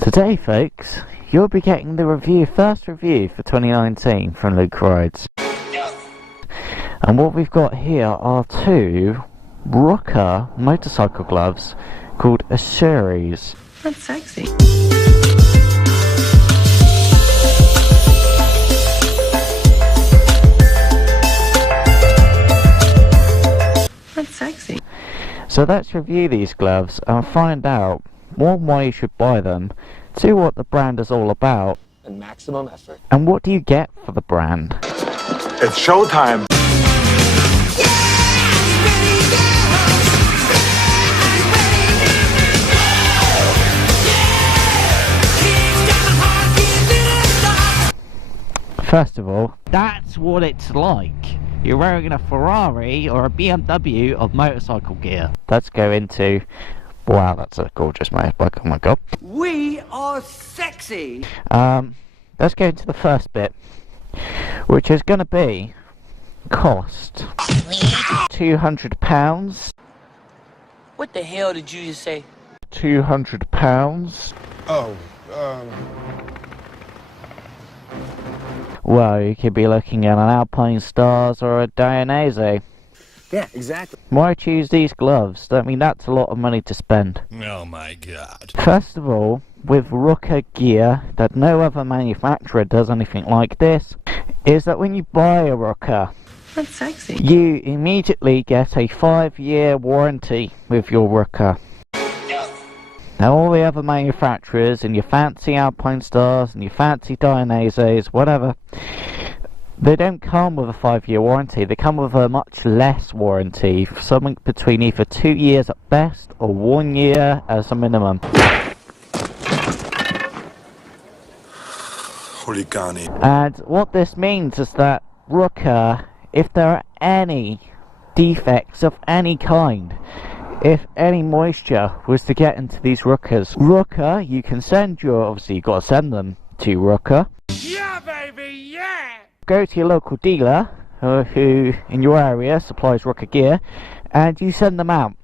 Today, folks, you'll be getting the first review for 2019 from Luke Rides. And what we've got here are two Rukka motorcycle gloves called a Ceres. That's sexy. That's sexy. So let's review these gloves and find out, one, why you should buy them, two, what the brand is all about, and maximum effort. and what do you get for the brand. It's showtime. First of all, that's what it's like. You're wearing a Ferrari or a BMW of motorcycle gear. Let's go into... Wow, that's a gorgeous motorbike, oh my god. We are sexy. Let's go into the first bit, which is going to be cost £200. What the hell did you just say? £200. Oh, Well, you could be looking at an Alpine Stars or a Dainese. Yeah, exactly. Why choose these gloves? I mean, that's a lot of money to spend. oh my god. First of all, with Rukka gear, that no other manufacturer does anything like this, is that when you buy a Rukka, That's sexy. you immediately get a 5-year warranty with your Rukka. Now all the other manufacturers and your fancy Alpine Stars and your fancy Dainases, whatever, they don't come with a 5-year warranty. They come with a much less warranty, something between either 2 years at best or 1 year as a minimum. Hurricane. And what this means is that Rukka, if there are any defects of any kind, if any moisture was to get into these Rukka, you can send obviously you've got to send them to Rukka. Yeah, baby, yeah! Go to your local dealer who in your area supplies Rukka gear, and you send them out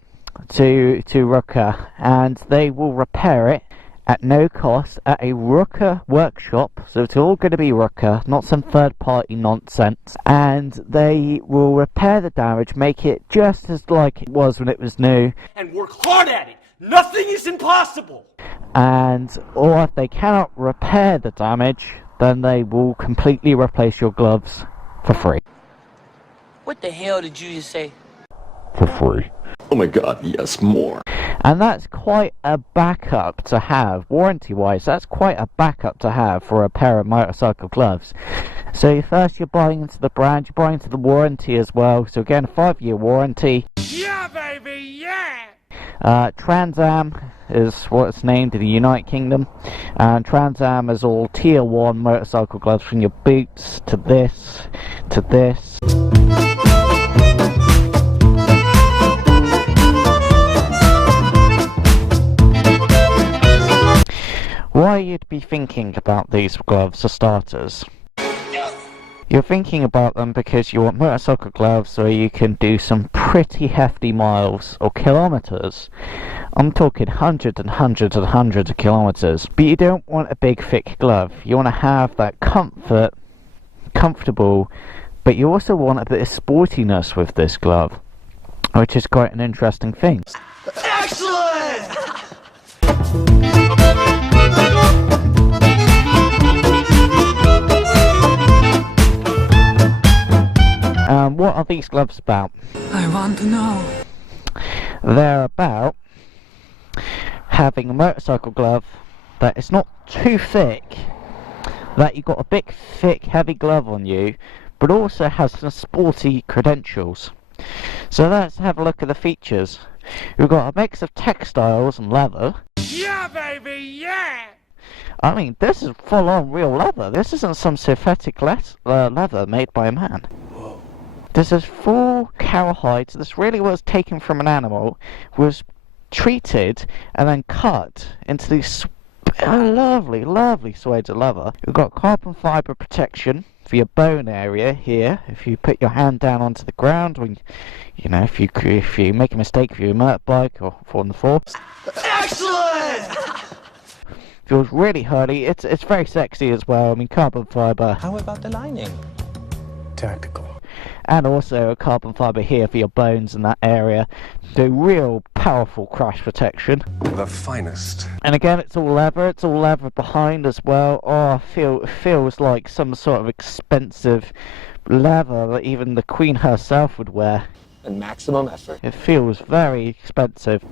to Rukka, and they will repair it at no cost at a Rukka workshop. So it's all going to be Rukka, not some third party nonsense, and they will repair the damage, make it just as like it was when it was new, and work hard at it. Nothing is impossible. and or if they cannot repair the damage, then they will completely replace your gloves for free. What the hell did you just say? For free. Oh my god, yes, more. And that's quite a backup to have, warranty-wise. That's quite a backup to have for a pair of motorcycle gloves. So first you're buying into the brand, you're buying into the warranty as well. So again, a 5-year warranty. Yeah, baby, yeah! Trans Am is what it's named in the United Kingdom. And Trans Am is all tier 1 motorcycle gloves, from your boots to this, to this. Why you'd be thinking about these gloves for starters? You're thinking about them because you want motorcycle gloves where you can do some pretty hefty miles or kilometers. I'm talking hundreds and hundreds and hundreds of kilometers. But you don't want a big thick glove. You want to have that comfortable, but you also want a bit of sportiness with this glove, which is quite an interesting thing. Excellent! What are these gloves about? I want to know. They're about having a motorcycle glove that is not too thick, that you've got a big, thick, heavy glove on you, but also has some sporty credentials. So let's have a look at the features. We've got a mix of textiles and leather. Yeah, baby, yeah! I mean, this is full-on real leather. This isn't some synthetic leather made by a man. This is full cowhide. So this really was taken from an animal, was treated and then cut into these lovely, lovely suede of leather. We've got carbon fibre protection for your bone area here. If you put your hand down onto the ground, when you know, if you make a mistake with your motorbike or fall on the floor. Excellent! Feels really hardy. It's very sexy as well. I mean, carbon fibre. How about the lining? Tactical. And also a carbon fibre here for your bones in that area. The real powerful crash protection. The finest. And again, it's all leather behind as well. Oh, it feels like some sort of expensive leather that even the Queen herself would wear. And maximum effort. It feels very expensive.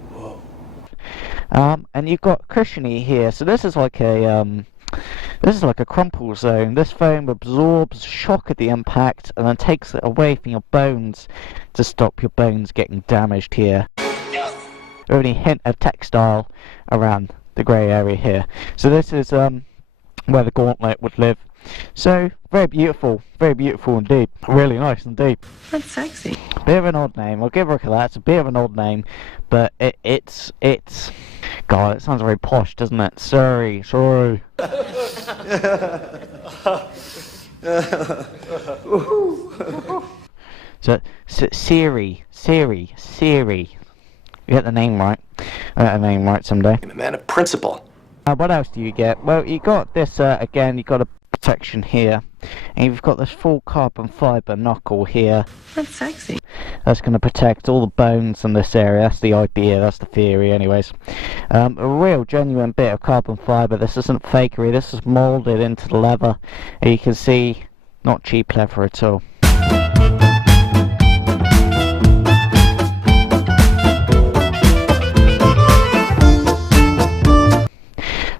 And you've got cushiony here, so this is like a crumple zone. This foam absorbs shock at the impact and then takes it away from your bones to stop your bones getting damaged here. Only hint of textile around the grey area here. So this is where the gauntlet would live. So very beautiful indeed. Really nice indeed. That's sexy. Bit of an odd name. I'll give Rukka that. It's a bit of an odd name, but it's. God, it sounds very posh, doesn't it? Sorry. So Siri. You get the name right. I'll get the name right someday. I'm a man of principle. What else do you get? Well, you got this, again, you got a protection here. And you've got this full carbon fibre knuckle here. That's sexy. That's going to protect all the bones in this area. That's the idea, that's the theory anyways. A real genuine bit of carbon fibre. This isn't fakery, this is moulded into the leather. And you can see, not cheap leather at all.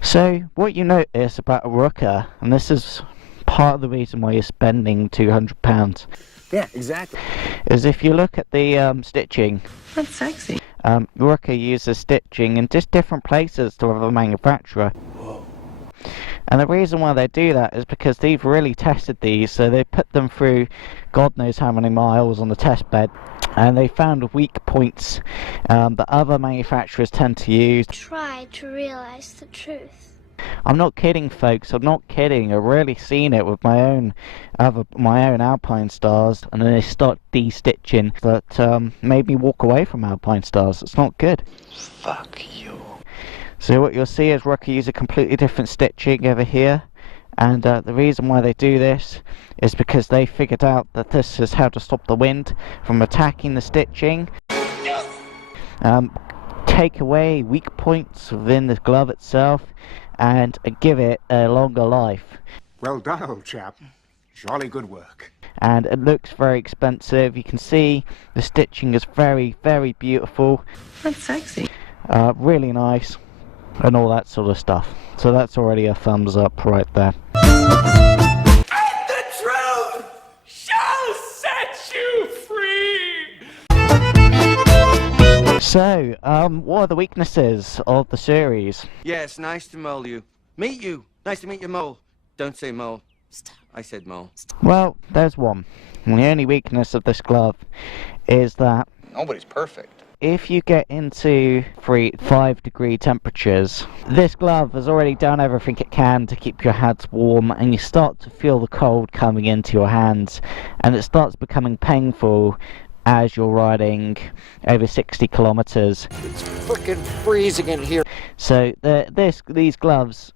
So, what you notice about a Rukka, and this is part of the reason why you're spending £200, Yeah, exactly. is if you look at the stitching. That's sexy. Rukka uses stitching in just different places to other manufacturer. And the reason why they do that is because they've really tested these, so they put them through God knows how many miles on the test bed, and they found weak points that other manufacturers tend to use. Try to realize the truth. I'm not kidding, folks. I'm not kidding. I've really seen it with my own Alpine Stars, and then they start de-stitching that made me walk away from Alpine Stars. It's not good. Fuck you. So what you'll see is Rukka use a completely different stitching over here, and the reason why they do this is because they figured out that this is how to stop the wind from attacking the stitching. Take away weak points within the glove itself and give it a longer life. Well done, old chap. Jolly good work. And it looks very expensive. You can see the stitching is very, very beautiful. That's sexy. Really nice. And all that sort of stuff. So that's already a thumbs up right there. And the truth shall set you free! So, what are the weaknesses of the series? Yes, nice to mole you. Meet you. Nice to meet you, mole. Don't say mole. I said mole. Well, there's one. And the only weakness of this glove is that Nobody's perfect. if you get into 5 degree temperatures, this glove has already done everything it can to keep your hands warm, and you start to feel the cold coming into your hands, and it starts becoming painful as you're riding over 60 kilometers. It's freaking freezing in here. So these gloves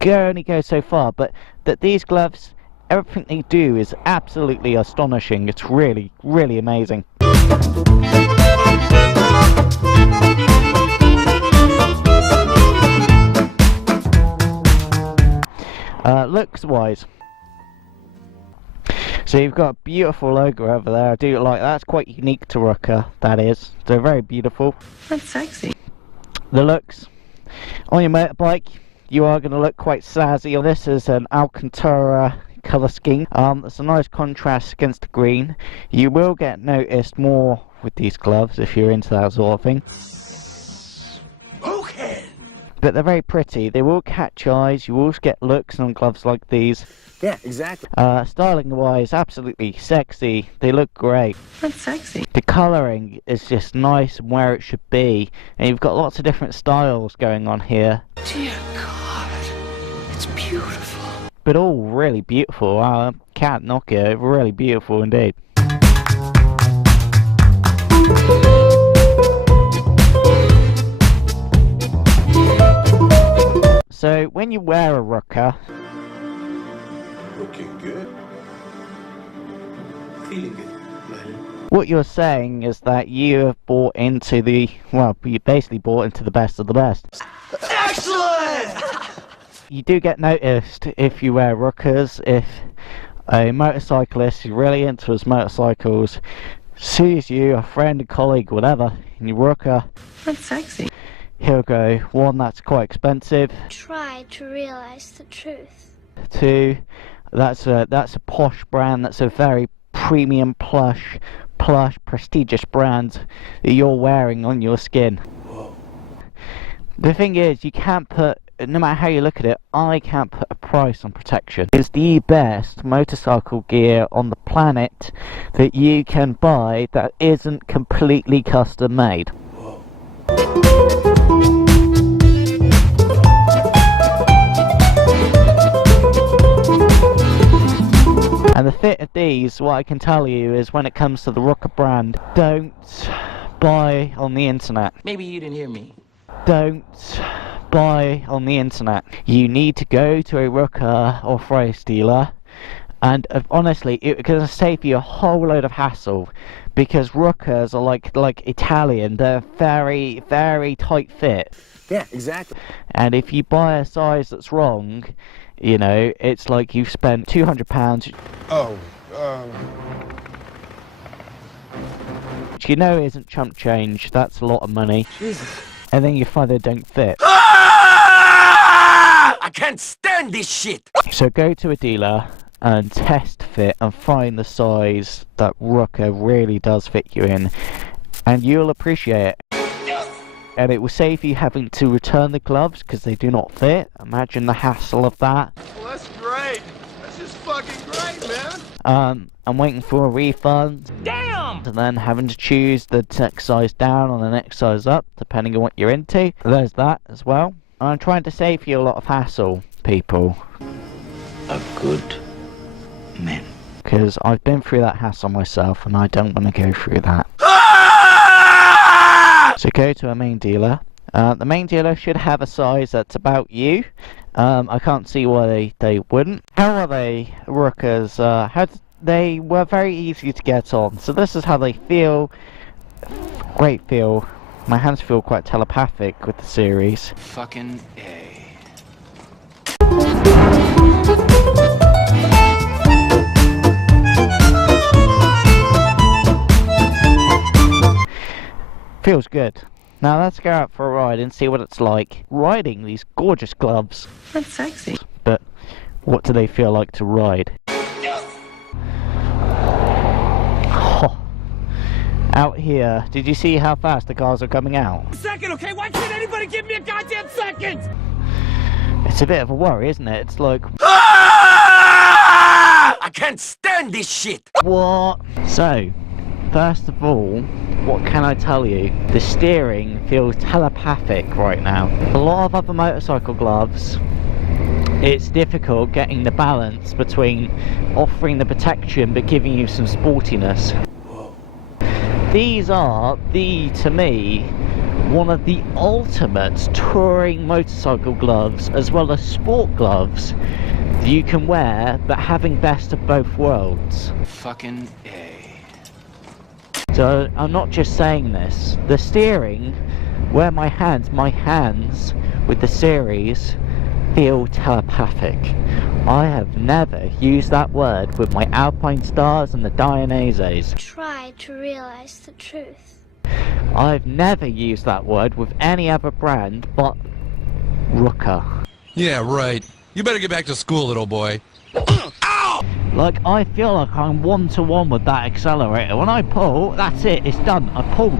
only go so far, but these gloves, everything they do is absolutely astonishing. It's really, really amazing. Looks wise, so you've got a beautiful logo over there. I do like that. That's quite unique to Rukka, that is. They're very beautiful. That's sexy. The looks on your motorbike, you are going to look quite snazzy. This is an Alcantara colour scheme. It's a nice contrast against the green. You will get noticed more with these gloves if you're into that sort of thing. Okay. But they're very pretty. They will catch eyes. You will get looks on gloves like these. Yeah, exactly. Styling wise, absolutely sexy. They look great. That's sexy. The colouring is just nice and where it should be, and you've got lots of different styles going on here. Dear God, it's beautiful. But all really beautiful. Can't knock it. Really beautiful indeed. So when you wear a Rukka, Looking good. Feeling good, man. what you're saying is that you have bought into the, well, you basically bought into the best of the best. Excellent! You do get noticed if you wear Rukkas, if a motorcyclist who's really into his motorcycles sees you, a friend, a colleague, whatever, in your Rukka, That's sexy. he'll go, one, that's quite expensive, Try to realize the truth. two, that's a posh brand, that's a very premium plush, prestigious brand that you're wearing on your skin. Whoa. The thing is, you can't put, no matter how you look at it, I can't put a price on protection. It's the best motorcycle gear on the planet that you can buy that isn't completely custom made. Whoa. And the fit of these, what I can tell you is, when it comes to the Rukka brand, don't buy on the internet. Maybe you didn't hear me. Don't buy on the internet. You need to go to a Rukka off-race dealer, and honestly, it's going to save you a whole load of hassle, because Rukkas are like Italian. They're very, very tight fit. Yeah, exactly. And if you buy a size that's wrong, you know, it's like you've spent £200, Oh, which you know isn't chump change. That's a lot of money. Jesus. And then you find they don't fit. I can't stand this shit! So go to a dealer and test fit and find the size that Rukka really does fit you in, and you'll appreciate it. And it will save you having to return the gloves because they do not fit. Imagine the hassle of that. Well, that's great. That's just fucking great, man. And waiting for a refund. Damn! And then having to choose the next size down or the next size up, depending on what you're into. There's that as well. I'm trying to save you a lot of hassle, people. A good man. Because I've been through that hassle myself and I don't want to go through that. So go to a main dealer. The main dealer should have a size that's about you. I can't see why they wouldn't. How are they, Rukkas? They were very easy to get on. So this is how they feel. Great feel. My hands feel quite telepathic with the series. Fucking A. Feels good. Now let's go out for a ride and see what it's like riding these gorgeous gloves. That's sexy. But what do they feel like to ride? Oh. Out here, did you see how fast the cars are coming out? Second, okay? Why can't anybody give me a goddamn second? It's a bit of a worry, isn't it? It's like, I can't stand this shit! what? So, first of all, what can I tell you? The steering feels telepathic right now. A lot of other motorcycle gloves, it's difficult getting the balance between offering the protection but giving you some sportiness. Whoa. These are to me, one of the ultimate touring motorcycle gloves, as well as sport gloves that you can wear, but having best of both worlds. Fucking A. So I'm not just saying this. The steering, where my hands with the series feel telepathic. I have never used that word with my Alpine Stars and the Dionysies. Try to realize the truth. I've never used that word with any other brand but Rukka. Yeah, right. You better get back to school, little boy. Like, I feel like I'm one-to-one with that accelerator. When I pull, that's it, it's done, I pulled.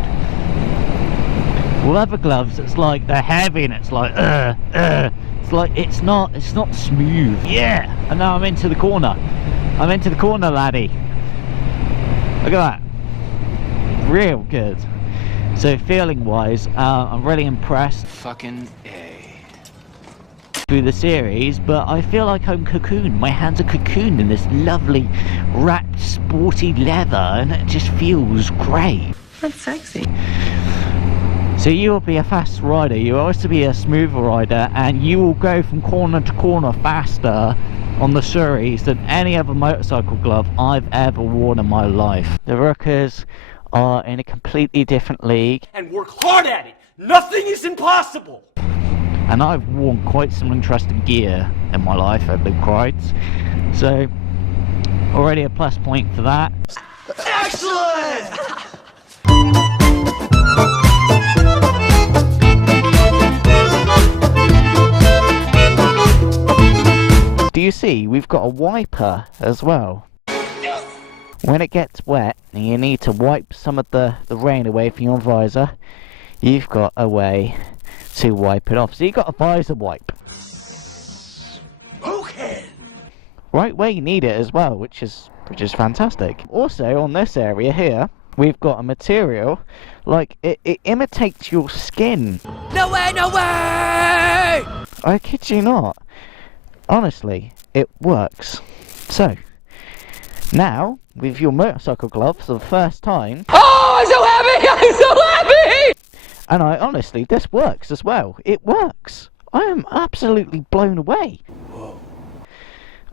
With other gloves, it's like, they're heavy and it's like, It's like, it's not smooth. Yeah! And now I'm into the corner. I'm into the corner, laddie. Look at that. Real good. So feeling-wise, I'm really impressed Fucking A. through the series, but I feel like I'm cocooned. My hands are cocooned in this lovely, wrapped, sporty leather, and it just feels great. That's sexy. So you will be a fast rider, you will also be a smooth rider, and you will go from corner to corner faster on the Surreys than any other motorcycle glove I've ever worn in my life. The Rukkas are in a completely different league. And work hard at it. Nothing is impossible. And I've worn quite some interesting gear in my life at Luke rides. So, already a plus point for that. Excellent! Do you see, we've got a wiper as well. When it gets wet and you need to wipe some of the rain away from your visor, you've got a way to wipe it off. So you've got a visor wipe. Okay. Right where you need it as well, which is fantastic. Also on this area here, we've got a material like it imitates your skin. No way, no way! I kid you not. Honestly, it works. So, now, with your motorcycle gloves for the first time... Oh, I'm so happy! I'm so happy! And honestly, this works as well. It works. I am absolutely blown away. Whoa.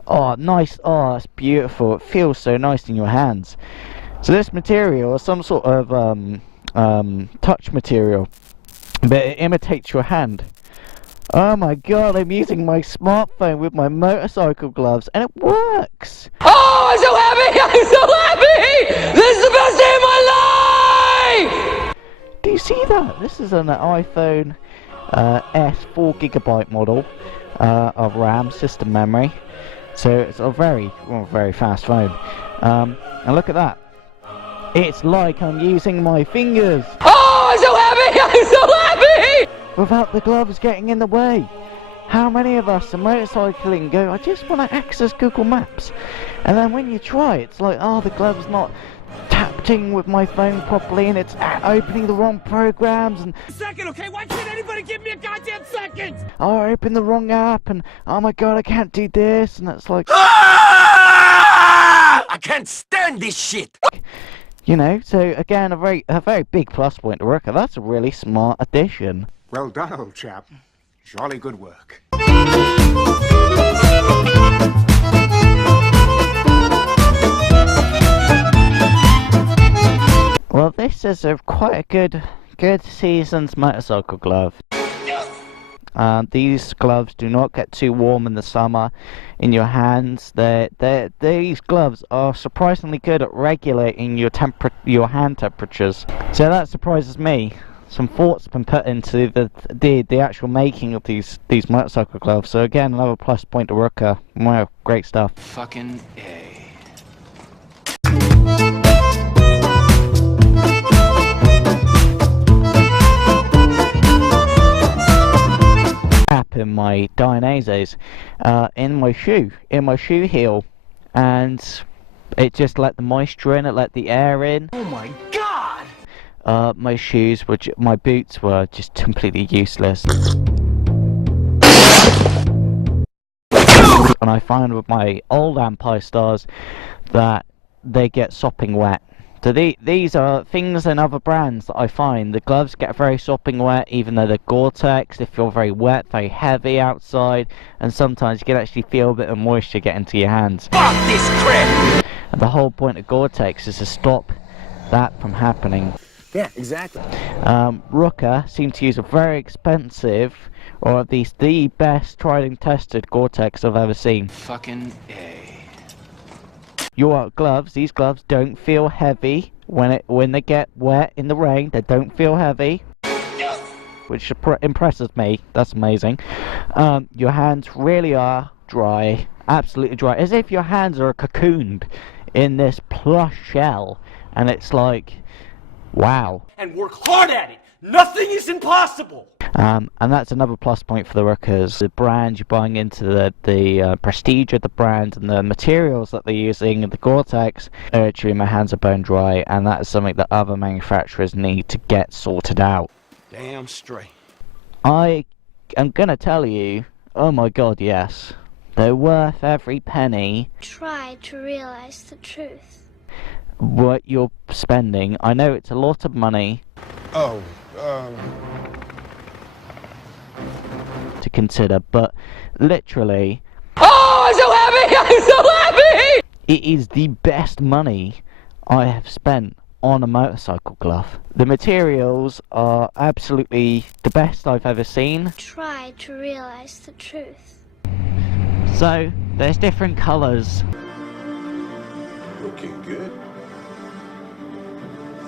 Oh, nice. Oh, it's beautiful. It feels so nice in your hands. So this material is some sort of touch material, but it imitates your hand. Oh my god, I'm using my smartphone with my motorcycle gloves, and it works! Oh, I'm so happy! I'm so happy! This is the best day of my life! Do you see that? This is an iPhone S 4GB model of RAM system memory, so it's a very fast phone. And look at that. It's like I'm using my fingers! Oh, I'm so happy! I'm so happy! Without the gloves getting in the way. How many of us are motorcycling go, I just want to access Google Maps, and then when you try, it's like, oh, the glove's not tapped in with my phone properly, and it's opening the wrong programs, and Second, okay? Why can't anybody give me a goddamn second? oh, I opened the wrong app, and oh my god, I can't do this, and it's like, I can't stand this shit. you know. So again, a very big plus point to Rukka. That's a really smart addition. Well done, old chap. Jolly good work. Well, this is quite a good season's motorcycle glove. These gloves do not get too warm in the summer in your hands. These gloves are surprisingly good at regulating your hand temperatures. So that surprises me. Some thought's been put into the actual making of these motorcycle gloves. So again, another plus point to Rukka. Wow, great stuff. Fucking A. Tap in my Dainases, in my shoe heel, and it just let the moisture in, it let the air in. Oh my god! My shoes were, my boots were just completely useless. And I find with my old Empire Stars that they get sopping wet. So these are things in other brands that I find. The gloves get very sopping wet, even though they're Gore-Tex. They feel very wet, very heavy outside, and sometimes you can actually feel a bit of moisture get into your hands. Fuck this crap! And the whole point of Gore-Tex is to stop that from happening. Yeah, exactly. Rukka seem to use a very expensive, or at least the best tried and tested Gore-Tex I've ever seen. Fucking A. Your gloves, these gloves don't feel heavy when they get wet in the rain. They don't feel heavy, which impresses me. That's amazing. Your hands really are dry, absolutely dry, as if your hands are cocooned in this plush shell, and it's like, wow. And work hard at it. Nothing is impossible. And that's another plus point for the Rukkas. The brand, you're buying into the prestige of the brand and the materials that they're using, the Gore-Tex. Literally, my hands are bone dry, and that is something that other manufacturers need to get sorted out. Damn straight. I am gonna tell you, oh my god, yes, they're worth every penny. Try to realize the truth. What you're spending. I know it's a lot of money. Oh, to consider, but literally, Oh, I'm so happy! I'm so happy! it is the best money I have spent on a motorcycle glove. The materials are absolutely the best I've ever seen. Try to realize the truth. So, there's different colours. Looking good.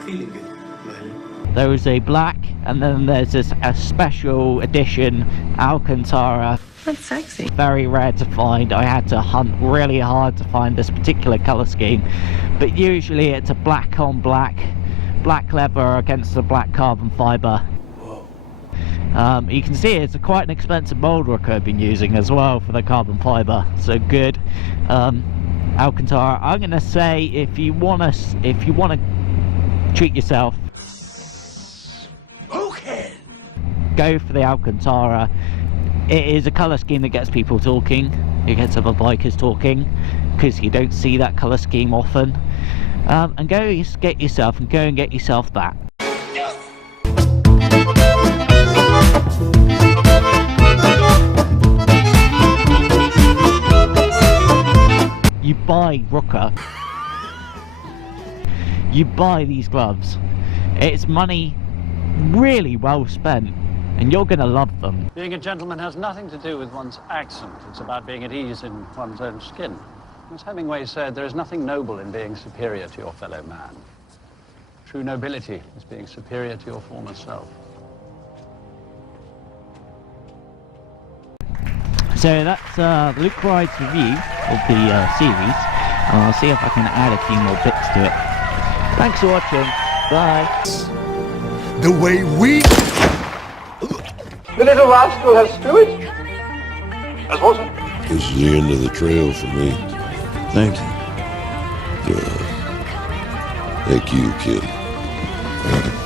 Feeling good, man. There is a black, and then there's a special edition Alcantara. That's sexy. Very rare to find. I had to hunt really hard to find this particular colour scheme, but usually it's a black on black, black leather against a black carbon fibre. You can see it's quite an expensive mould Rukka I've been using as well for the carbon fibre, so good. Alcantara. I'm gonna say if you wanna treat yourself, Okay. go for the Alcantara. It is a colour scheme that gets people talking. It gets other bikers talking, because you don't see that colour scheme often. And go get yourself that. You buy Rukka. You buy these gloves. It's money really well spent, and you're gonna love them. Being a gentleman has nothing to do with one's accent. It's about being at ease in one's own skin. As Hemingway said, there is nothing noble in being superior to your fellow man. True nobility is being superior to your former self. So that's Luke Ride's review of the series. I'll see if I can add a few more bits to it. Thanks for watching. Bye. The way we... The little rascal has spewed. As was it? This is the end of the trail for me. Thank you. Thank you, kid.